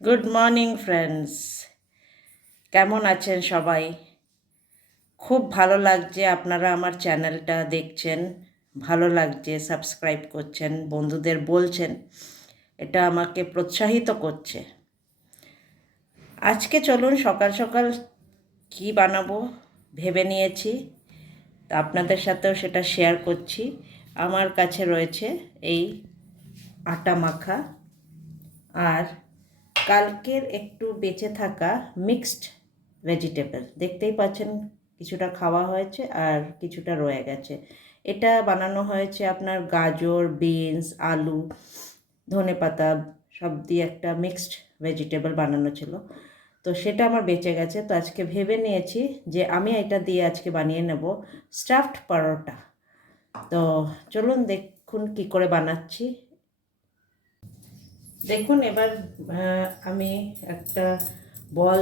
Good morning friends, কেমন আছেন সবাই? খুব ভালো লাগছে আপনারা আমার চ্যানেলটা দেখছেন, ভালো লাগছে, সাবস্ক্রাইব করছেন, বন্ধুদের বলছেন, এটা আমাকে প্রোৎসাহিত করছে। আজকে চলুন সকাল সকাল কি বানাবো ভেবে নিয়েছি, তা আপনাদের সাথেও সেটা শেয়ার করছি। আমার কাছে রয়েছে এই আটা মাখা আর কালকের একটু বেঁচে থাকা মিক্সড ভেজিটেবল, দেখতেই পাচ্ছেন কিছুটা খাওয়া হয়েছে আর কিছুটা রয়ে গেছে। এটা বানানো হয়েছে আপনার গাজর, বিনস, আলু, ধনেপাতা সব দিয়ে একটা মিক্সড ভেজিটেবল বানানো ছিল। তো সেটা আমার বেঁচে গেছে, তো আজকে ভেবে নিয়েছি যে আমি এটা দিয়ে আজকে বানিয়ে নেব স্টাফড পরোটা। তো চলুন দেখুন কি করে বানাচ্ছি। দেখুন এবার আমি একটা বল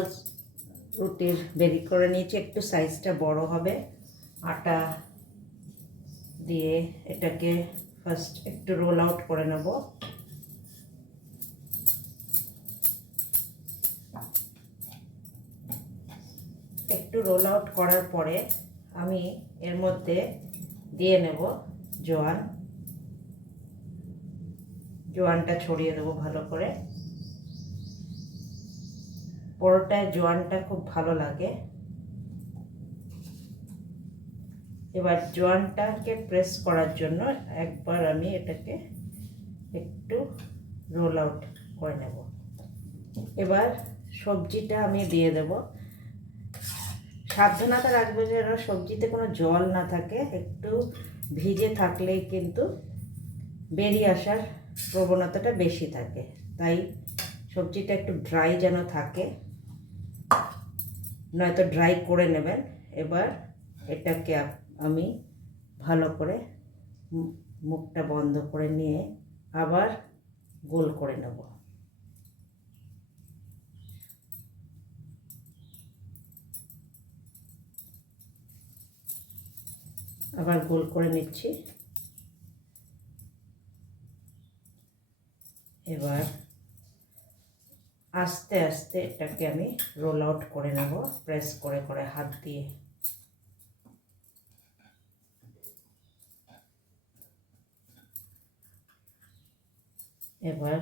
রুটির বেরি করে নিয়েছি, একটু সাইজটা বড় হবে। আটা দিয়ে এটাকে ফার্স্ট একটু রোল আউট করে নেব। একটু রোল আউট করার পরে আমি এর মধ্যে দিয়ে নেব জোয়ান। জোয়ানটা ছড়িয়ে দেবো ভালো করে। পরোটায় জোয়ানটা খুব ভালো লাগে। এবার জোয়ানটাকে প্রেস করার জন্য একবার আমি এটাকে একটু রোল আউট করে নেব। এবার সবজিটা আমি দিয়ে দেব। সাবধানতা রাখবো যেন সবজিতে কোনো জল না থাকে, একটু ভিজে থাকলেই কিন্তু বেরিয়ে আসার প্রবণতাটা বেশি থাকে, তাই সবজিটা একটু ড্রাই যেন থাকে, নয়তো ড্রাই করে নেবেন। এবার এটাকে আমি ভালো করে মুখটা বন্ধ করে নিয়ে আবার গোল করে নেব। আবার গোল করে নিচ্ছি। এবার আস্তে আস্তে এটাকে আমি রোল আউট করে নেব, প্রেস করে করে হাত দিয়ে। এবার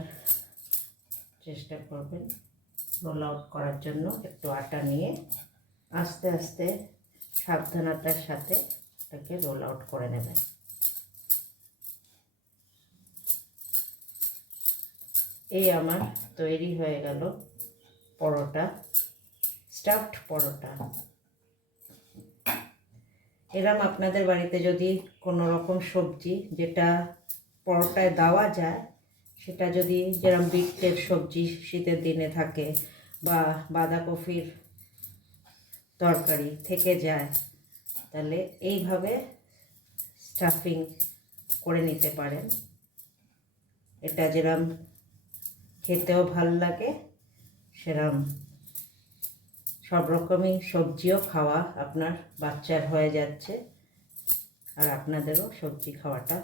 চেষ্টা করবেন রোল আউট করার জন্য, একটু আটা নিয়ে আস্তে আস্তে সাবধানতার সাথে এটাকে রোল আউট করে নেবেন। এই আমার তৈরি হয়ে গেল পরোটা, স্টাফড পরোটা। এরম আপনাদের বাড়িতে যদি কোনো রকম সবজি যেটা পরোটায় দেওয়া যায়, সেটা যদি যেরকম বিটের সবজি শীতের দিনে থাকে বা বাঁধাকপির তরকারি থেকে যায়, তাহলে এইভাবে স্টাফিং করে নিতে পারেন। এটা যেরকম খেতেও ভাল লাগে, সেরকম সব রকমই সবজিও খাওয়া আপনার বাচ্চার হয়ে যাচ্ছে আর আপনাদেরও সবজি খাওয়াটা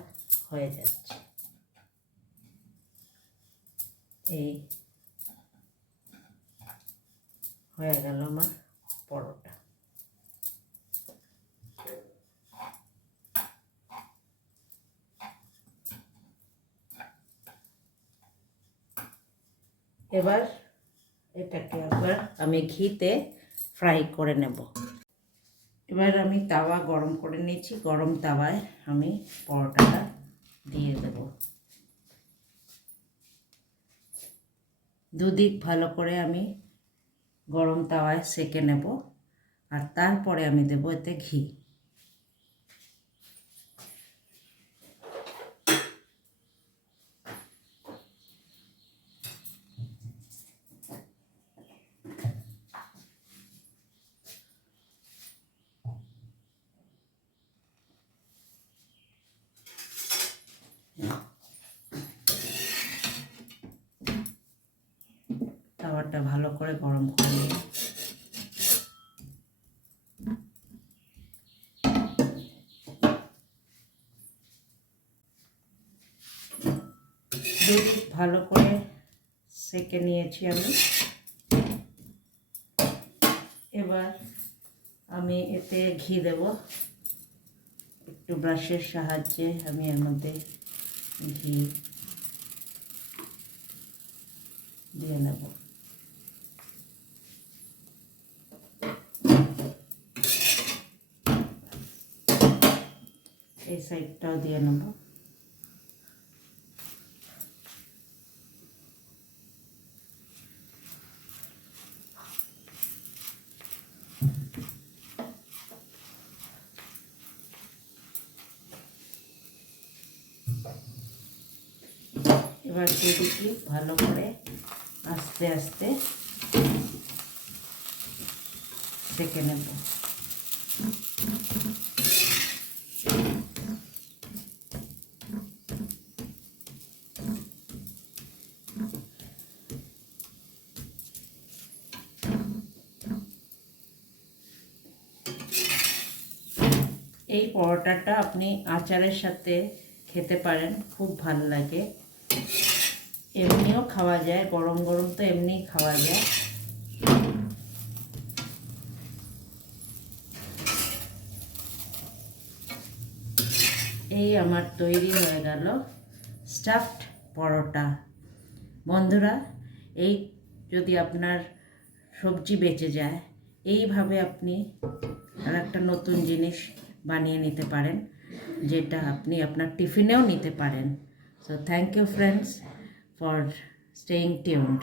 হয়ে যাচ্ছে। এই হয়ে গেল আমার পরোটা। এবার এটাকে আবার আমি ঘিতে ফ্রাই করে নেব। এবার আমি তাওয়া গরম করে নিয়েছি, গরম তাওয়ায় আমি পরোটাটা দিয়ে দেব। দুদিক ভালো করে আমি গরম তাওয়ায় সেঁকে নেব আর তারপরে আমি দেব এতে ঘি। তাওয়াটা ভালো করে গরম করে নিয়ে দুধ ভালো করে সেঁকে সেঁকে নিয়েছি আমি। এবার আমি এতে ঘি দেব। একটু ব্রাশের সাহায্যে আমি এর মধ্যে ঘি দিয়ে নেব। এই সাইডটাও দিয়ে নেব। এবার দুদিকে ভালো করে আস্তে আস্তে সেঁকে নেব। এই পরোটাটা আপনি আচারের সাথে খেতে পারেন, খুব ভালো লাগে। এমনিও খাওয়া যায়, গরম গরম তো এমনিই খাওয়া যায়। এই আমার তৈরি হয়ে গেল স্টাফড পরোটা। বন্ধুরা, এই যদি আপনার সবজি বেঁচে যায়, এইভাবে আপনি আর একটা নতুন জিনিস বানিয়ে নিতে পারেন, যেটা আপনি আপনার টিফিনেও নিতে পারেন। So thank you friends for staying tuned.